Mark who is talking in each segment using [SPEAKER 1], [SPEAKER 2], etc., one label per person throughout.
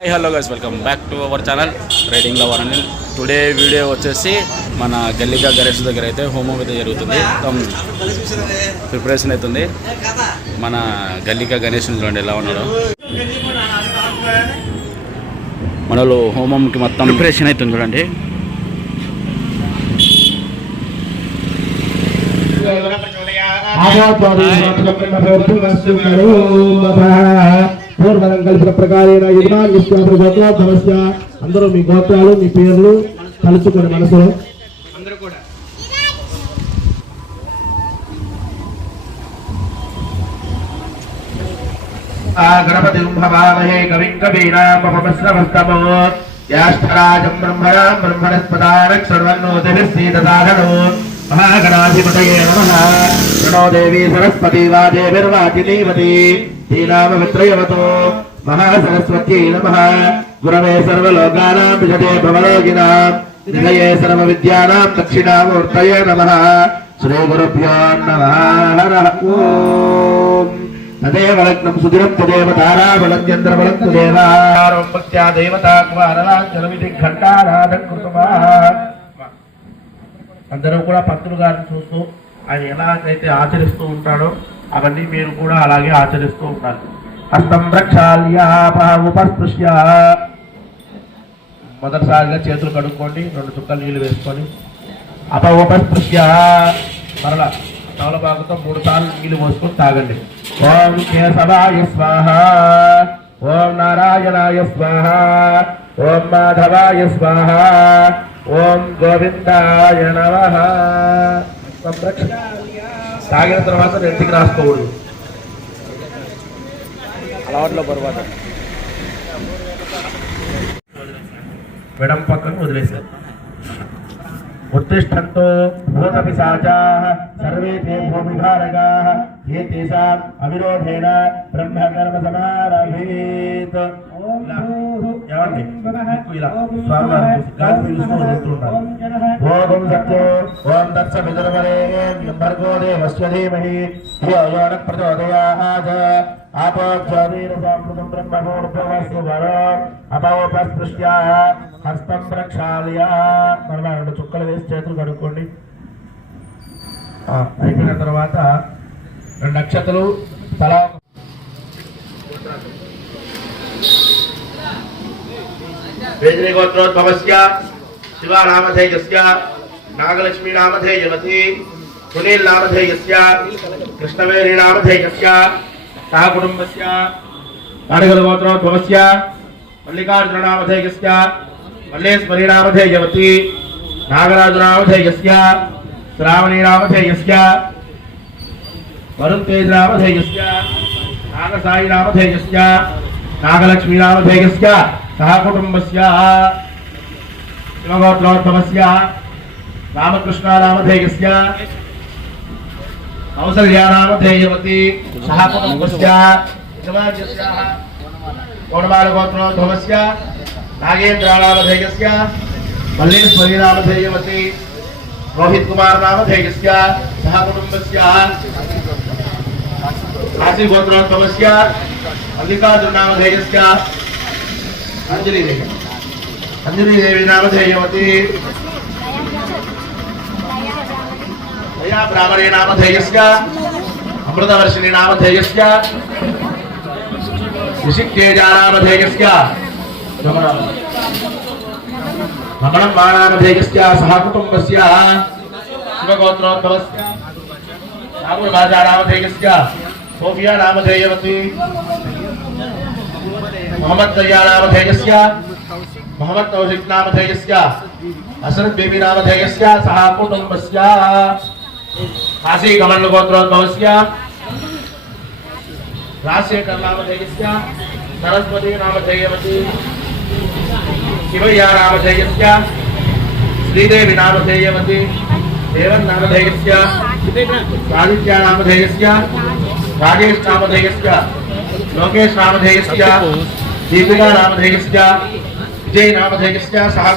[SPEAKER 1] Hi hello guys welcome back to our channel riding lover అని today video వచ్చేసి మన గల్లిగా గణేష్ దగ్గర అయితే హోమం అయితే జరుగుతుంది. మొత్తం ప్రిపరేషన్ అవుతుంది. మన గల్లిగా గణేష్ చూడండి ఎలా ఉన్నాడు. మనలో హోమంకి మొత్తం ప్రిపరేషన్ అవుతుంది చూడండి.
[SPEAKER 2] పూర్వదంకల్పిత ప్రకారేణ యజమాన్ సమస్య. అందరూ మీ గోత్రాలు మీ పేర్లు తలుచుకోండి మనసులో. గణపతి భవామహే కవిం కవీనామపమశ్రవస్తమో జ్యేష్ఠరాజం బ్రహ్మణాం బ్రహ్మణస్పదానక్ సర్వన్నోతిభిస్సీదసాధనో మహాగణాధిపతయే నమః. ప్రణో దేవీ సరస్వతి వాదేవిర్వాచినీవతి శ్రీనామ విత్రయవతో మహాసరస్వత్యై నమః. గురవే సర్వలోకానాం విజతే భవలోకినాం సర్వ సర్వవిద్యానాం దక్షిణామూర్తయే నమః. శ్రీగురుభ్యో నమః. హరః ఓం. తదేవ లగ్నం సుధిరం తదేవ తారాబలం చంద్రబలం తదేవారం కృతమా. అందరూ కూడా భక్తులు గారిని చూస్తూ ఆయన ఎలాగైతే ఆచరిస్తూ ఉంటాడో అవన్నీ మీరు కూడా అలాగే ఆచరిస్తూ ఉండాలి. హస్తం ప్రక్షాళ్యాపస్పృశ్య మొదటిసారిగా చేతులు కడుక్కోండి రెండు చుక్కలు నీళ్ళు వేసుకొని. అపౌపస్పృశ్య. మరలా తమలపాకుతో మూడు సార్లు నీళ్ళు పోసుకొని తాగండి. ఓం కేశవాయ స్వాహ. ఓం నారాయణాయ స్వాహ. ఓం మాధవాయ స్వాహ. ఓం గోవిందాయ నమ. తాగిన తర్వాత నెత్తికి రాసుకోకూడదు?
[SPEAKER 1] అలవాట్లో పొరపాటు.
[SPEAKER 2] వెడం పక్కన వదిలేశారు. బ్రహ్మకర్మ సమారభేత్ ఏమండి? ముక్కు ఇలా స్వామివారు చూసి గాలి పీలుస్తూ వదులుతుంటారు ఓం సత్యో ఓం దత్స విదురవరేణ్యం భర్గో దేవస్య ధీమహి ధియో ప్రచోదయాత్ ఆపోక్షోదీన సామృతం బ్రహ్మభూర్భవస్సు అపవపస్పృష్ట్యా హస్తం ప్రక్షాళ్య మరలా రెండు చుక్కలు వేసి చేతులు కడుక్కోండి. అయిపోయిన తర్వాత రెండు నక్షత్రాలు తలా గోత్రోద్భవస్య ఒక వేదినిగోత్రోద్భవస్య నామధేయవతి సునీల్ నామధేయస్య కృష్ణవేణీనామధేయస్య నామధేయస్య కుటుంబస్య నాడగలగోత్రోద్భవస్య మల్లికార్జుననామధేయస్య మల్లేశ్వరీనామధేయవతి నాగరాజునామధేయస్య శ్రావణీనామధేయస్య వరుణ్ తేజనామధేయస్య నాగసాయినామధేయస్య నాగలక్ష్మీనామధేయస్య సహ కుటుంబస్య శివగోత్రోద్భవస్య రామకృష్ణానామధేయస్య కౌసల్యానామధేయవతి సహ కుటుంబస్య యజమాన్యస్యాః పౌర్ణమాలగోత్రోద్భవస్య నాగేంద్రానామధేయస్య మల్లేశ్వరీనామధేయవతి రోహిత్ కుమార్ నామధేయస్య సహ కుటుంబస్య కాశీ కాశీగోత్రోద్భవస్య మల్లికార్జునామధేయస్య అంజలిదేవి అంజలిదేవి నామధేయవతి मया ब्राह्मणे नामधेयस्य अमृतवर्षिणि नामधेयस्य विशिक्तेजा नामधेयस्य रमणं मा नामधेयस्य सह कुटुम्बस्य शिवगोत्रोद्भवस्य नागुरभाजा नामधेयस्य सोफिया नामधेयवती मोहम्मद दया नामधेयस्य मोहम्मद तौशिक नामधेयस्य असरद बेबी नामधेयस्य सह कुटुम्बस्य కాశీ కమండ గోత్రోద్భవస్య
[SPEAKER 3] రాజశేఖర నామధేయస్య. సరస్వతి నామధేయవతి శివయ్య నామధేయస్య. శ్రీదేవి నామధేయవతి దేవన్ నామధేయస్య. రాధిత్య నామధేయస్య. రాజేష్ నామధేయస్య. లోకేష్ నామధేయస్య. దీపికా నామధేయస్య. విజయ్ నామధేయస్య. సహ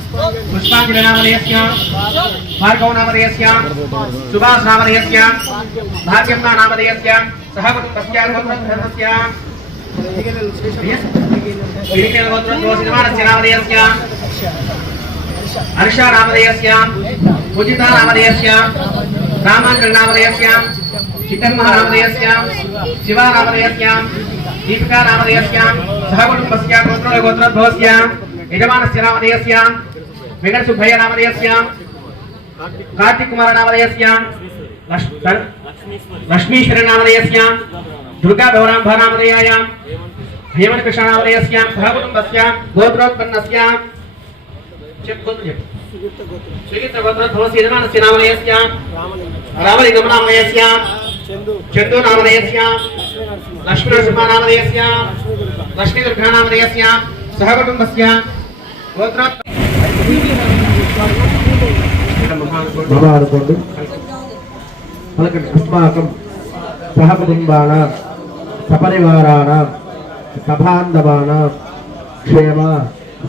[SPEAKER 3] नामधेयस्य पुष्पाञ्जलिनामधेयस्य भार्गव नामधेयस्य सुभाष कुटुम्बस्य हर्षा नामधेयस्य पूजिता शिवा नामधेयस्य दीपिका नामधेयस्य गोत्रो गोत्रोद्भवस्य यजमानस्य नामधेयस्य वेंकटसुब्भय नामधेयस्यां कार्तिककुमारनामधेयस्यां लक्ष्मीश्वरनामधेयस्यां दुर्गाभवराम्भानामधेयायां नाम सहकुटुम्बस्यां गोत्रोत्पन्नस्यां श्रीगोत्रगोत्रस्य नामधेयस्यां रामलिङ्गं नामधेयस्यां चंदू नामधेयस्यां लक्ष्मीनरसिंहा नामधेयस्यां लक्ष्मीदुर्गा नामधेयस्यां सहकुटुम्बस्य
[SPEAKER 2] गोत्रोत्पन्न మాట్లాడుకోండి పలకండి అస్మాకం సహకుటుంబాన సపరివారాణ సభాంధవాన క్షేమ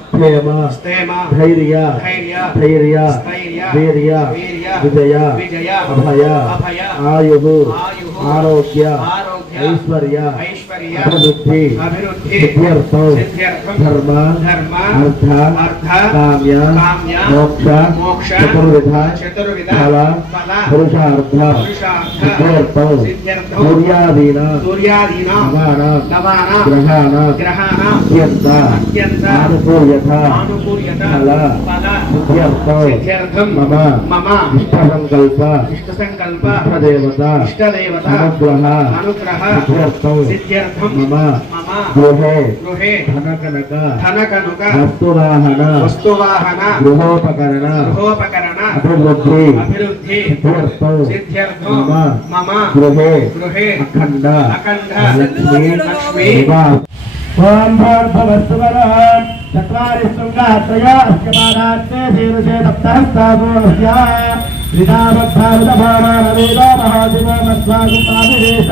[SPEAKER 2] క్షేమ ధైర్య
[SPEAKER 3] ధైర్య
[SPEAKER 2] వీర్య విజయ అభయ ఆయు ఆరోగ్య ఐశ్వర్య అభివృద్ధి సిద్ధ్యర్థం ధర్మ అర్థ కామ్య మోక్ష చతుర్విధ ఫల పురుషార్థ సిద్ధ్యర్థం సూర్యాదీన నవానాం గ్రహాణం అత్యంత ఆనుకూల్యత ఫల సిద్ధ్యర్థం మమ
[SPEAKER 3] మమ
[SPEAKER 2] ఇష్ట సంకల్ప
[SPEAKER 3] ఇష్ట సంకల్ప
[SPEAKER 2] ఇష్టదేవత
[SPEAKER 3] ఇష్టదేవత
[SPEAKER 2] అనుగ్రహ
[SPEAKER 3] అనుగ్రహ
[SPEAKER 2] సిద్ధ్యర్థం మమ
[SPEAKER 3] మమ
[SPEAKER 2] గృహే
[SPEAKER 3] గృహే
[SPEAKER 2] ధనకనక
[SPEAKER 3] ధనకనుక
[SPEAKER 2] వస్తువాహన
[SPEAKER 3] వస్తువాహన
[SPEAKER 2] గృహోపకరణ
[SPEAKER 3] గృహోపకరణ
[SPEAKER 2] అభివృద్ధి
[SPEAKER 3] అభివృద్ధి
[SPEAKER 2] సిద్ధ్యర్థం
[SPEAKER 3] సిద్ధ్యర్థం
[SPEAKER 2] మమ
[SPEAKER 3] మమ
[SPEAKER 2] గృహే
[SPEAKER 3] గృహే
[SPEAKER 2] అఖండ
[SPEAKER 3] అఖండ
[SPEAKER 2] లక్ష్మీ
[SPEAKER 3] లక్ష్మీ
[SPEAKER 2] నివాస
[SPEAKER 3] ఓం భూర్భువస్సు వరాన్ చత్వారి శృంగాత్రయా అస్యమానాత్తే శీర్షే సప్తహస్తాభూస్య విధామద్భారతభామానవేదో మహాదివో మత్స్వాగుపాభివేశ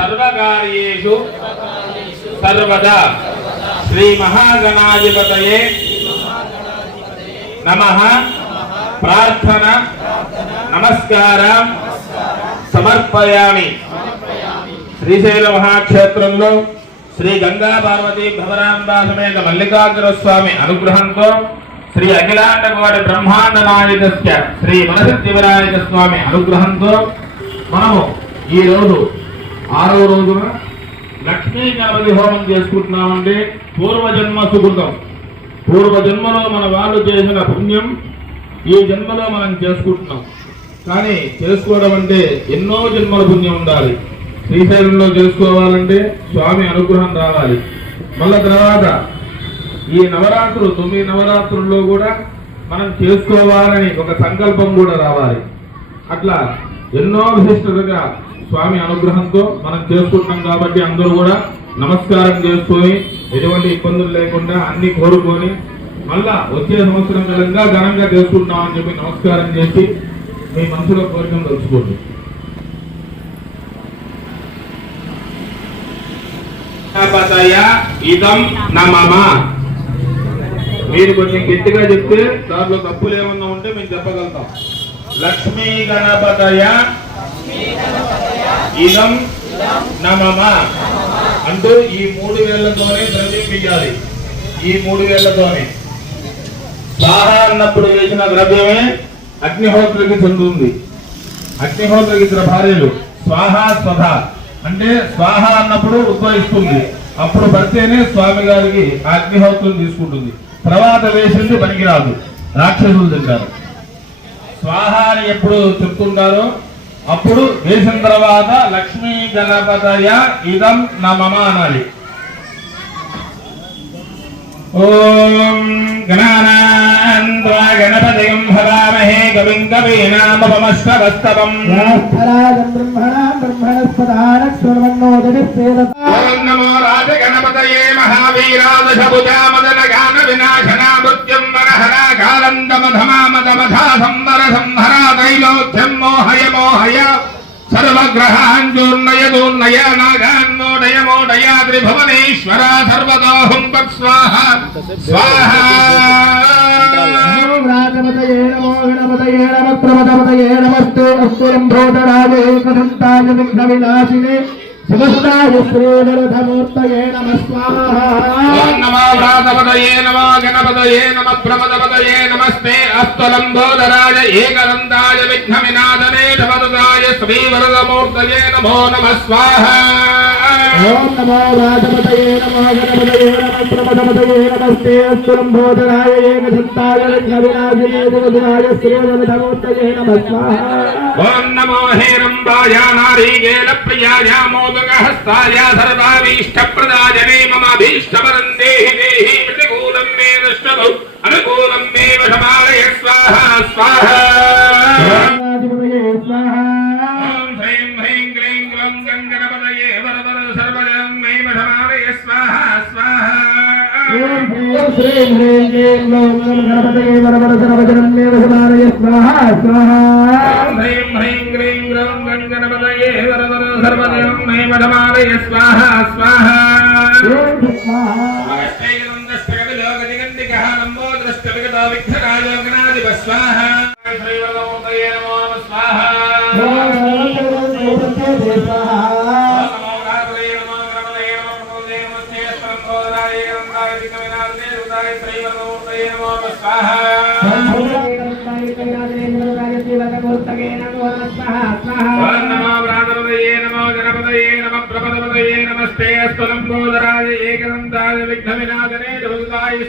[SPEAKER 4] సర్వకార్యేషు సర్వదా శ్రీ మహాగణాధిపతయే నమ ప్రార్థన నమస్కార సమర్పయామి శ్రీశైల మహాక్షేత్రంలో శ్రీ గంగా పార్వతి భవరాంబా సమేత మల్లికార్జున స్వామి అనుగ్రహంతో శ్రీ అఖిలాండ కోటి బ్రహ్మాండ నాయకస్య శ్రీ మనసిద్ధి వినాయక స్వామి అనుగ్రహంతో మనము ఈ రోజు ఆరో రోజున లక్ష్మీ గణపతి హోమం చేసుకుంటున్నామంటే పూర్వజన్మ సుకృతం. పూర్వజన్మలో మన వాళ్ళు చేసిన పుణ్యం ఈ జన్మలో మనం చేసుకుంటున్నాం. కానీ చేసుకోవడం అంటే ఎన్నో జన్మల పుణ్యం ఉండాలి. శ్రీశైలంలో చేసుకోవాలంటే స్వామి అనుగ్రహం రావాలి. మళ్ళా తర్వాత ఈ నవరాత్రులు తొమ్మిది నవరాత్రుల్లో కూడా మనం చేసుకోవాలని ఒక సంకల్పం కూడా రావాలి. అట్లా ఎన్నో విశిష్టతగా స్వామి అనుగ్రహంతో మనం చేసుకుంటున్నాం కాబట్టి అందరూ కూడా నమస్కారం చేసుకొని ఎటువంటి ఇబ్బందులు లేకుండా అన్ని కోరుకొని మళ్ళా వచ్చే సంవత్సరం విధంగా ఘనంగా చేసుకుంటున్నామని చెప్పి నమస్కారం చేసి మీ మనసులో కోరికను తెలుసుకోండి ఇదం నమమ. మీరు కొంచెం గట్టిగా చెప్తే దాంట్లో తప్పులు ఏమన్నా ఉంటే మేము చెప్పగలుగుతాం. లక్ష్మీ గణపతయ ఇదం నమమ అంటూ ఈ మూడు వేళ్ళతోనే ద్రవ్యం వేయాలి ఈ మూడు వేళ్ళతోనే. స్వాహ అన్నప్పుడు వేసిన ద్రవ్యమే అగ్నిహోత్రుడికి చెందుతుంది. అగ్నిహోత్రుడికి ఇద్దరు భార్యలు. స్వాహ స్వధ. అంటే స్వాహ అన్నప్పుడు ఉద్భవిస్తుంది. అప్పుడు భర్తేనే స్వామి గారికి అగ్నిహోత్రం తీసుకుంటుంది. తర్వాత వేసింది పనికిరాదు రాక్షసులు తింటారు స్వాహ అని ఎప్పుడు చెప్తుంటారో అప్పుడు వేసిన తర్వాత లక్ష్మీ గణపతయ ఇదం నమమా అనాలి ఓం గణానాన్వా గణపతిం హవామహే కవిం కవీనామపమస్తవస్తవం
[SPEAKER 2] బ్రహ్మణాం బ్రహ్మణస్పదానక్షుర్వన్నోదనిస్సేదత
[SPEAKER 4] ఓం నమో రాజగణపతయే మహావీరాదశభుజామదన గాన వినాశనా మృత్యుం వరహరా కాలందమధమామదమధా సంవర సంహరా త్రైలోక్యం మోహయ మోహయ సర్వగ్రహాంజోన్నయ దూర్ణయ నాగాన్మోడయ మోడయ స్వాహ స్వాహ.
[SPEAKER 2] రాజపతయే నమో నమస్తే అస్తు లంబోదరాజే కథంతాయ విఘ్న వినాశినే శివసుదాయ శ్రీధరధమూర్తయే నమ స్వాహా.
[SPEAKER 4] ఓం గణపదయే నమ ప్రమదపదయే నమస్తే. అస్త్వలంబోదరాయ ఏకదంతాయ విఘ్న నమదాయ శ్రీవరదమూర్తయే నమో నమ స్వాహ.
[SPEAKER 2] ఓం నమో రాజపతయే నమో గణపతయే నమ ప్రమదపతయే నమస్తే. అస్తు లంబోదరాయ ఏకదంతాయ విఘ్న వినాశినే శివసుదాయ శ్రీధరధమూర్తయే నమ.
[SPEAKER 4] ఓం నమో హేరంబాయ నారీకేల ప్రియాయ మోదకహస్తాయ సర్వాభీష్టప్రదాయనే మమ దేహి దేహి ప్రతికూలం మే దృష్టవు అనుకూలం మే వశమాలయ స్వాహ స్వాహా. ఓం
[SPEAKER 2] శ్రీం హ్రీం క్లీం గ్లౌం గం గణపతయే వరవర సర్వజనం మే వశమానయ స్వాహా స్వాహా.
[SPEAKER 4] హ్రీం హ్రీం క్లీం గణపతయే వరవర స్వాహ.
[SPEAKER 2] ఓం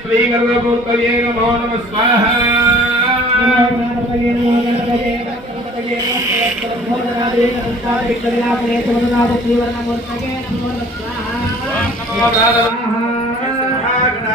[SPEAKER 4] శ్రీగర్భమూర్తయే నమో నమ స్వాహ.
[SPEAKER 2] భగవాన్వేశ్వరాయ నమ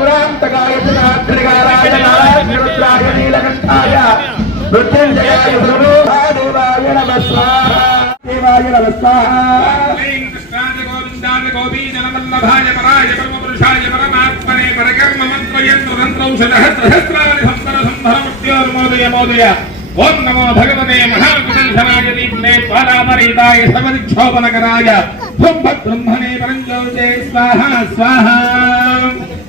[SPEAKER 2] ప్రసాదాశుభ్రస్తు మృత్యుంజయాయ దేవాయ నమ స్వాహ దేవాయ నమ స్వాహ
[SPEAKER 4] కృష్ణాయ గోవిందాయ గోపీజనవల్లభాయ పరాయ పరమపురుషాయ పరమాత్మనే పరకర్మమత్వయంతు తంత్రౌషధః సహస్రాని సంవర సంభర మృత్యోర్మోదయ మోదయ ఓం నమో భగవతే మహాకుశంసనాయ దీప్నే త్వరాపరీతాయ బ్రహ్మణే పరంజోజే స్వాహ స్వాహ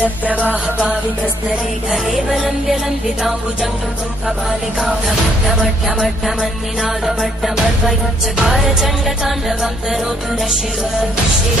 [SPEAKER 5] गगज्जल प्रवाह पावितस्तरे कलेवलं व्यलम्बिताम्बुजङ्गं कपालिकामट्टमट्टमट्टमन्निनादमट्टमर्वयुच्चकार चण्डताण्डवं तरोतु न शिव शिव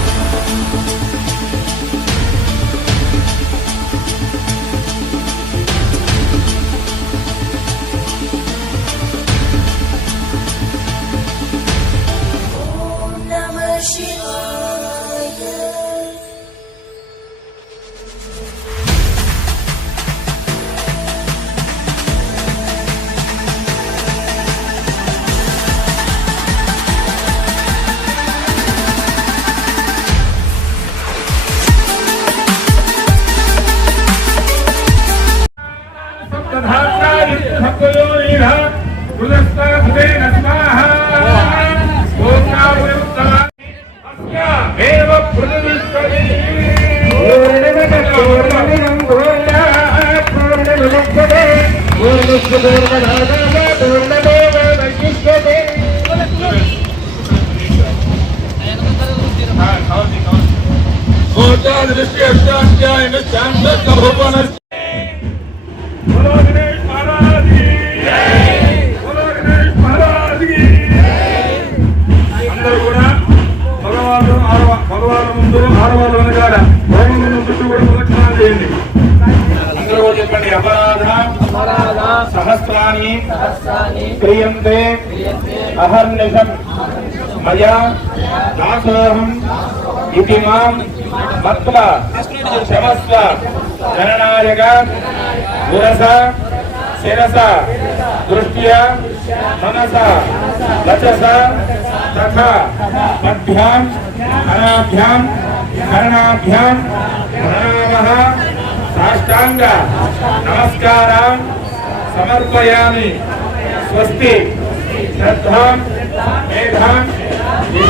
[SPEAKER 6] పూర్ణస్య పూర్ణమాదాయ పూర్ణమేవావశిష్యతే
[SPEAKER 4] అందరూ కూడా ముందు ఆడవాళ్ళ చుట్టూ కూడా ప్రదక్షిణాలు చేయండి. చెప్పండి అపరాధ సహస్రాన్ని క్రియంతే అహర్నిశం మయా దాసోహం ఇది మాం మత్వ క్షమస్వ గణనాయక గురస శిరస దృష్ట్యా మనస వచస తథా పద్భ్యాం కరాభ్యాం కరణాభ్యాం ప్రణామః సాష్టాంగ నమస్కారం సమర్పయామి. స్వస్తి. శ్రద్ధాం మేధాం దిశ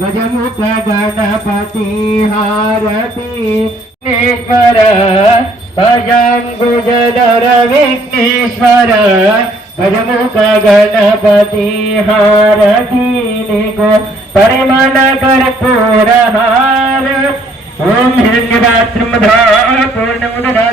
[SPEAKER 6] गजमुख गणपति हारती ने विघ्नेश्वर भजङ्गुजधर विघ्नेश्वर। गजमुख गणपति हारती ने को परिमन कर पूरा हार ओम हिरण्यवात्र पूर्ण उदरा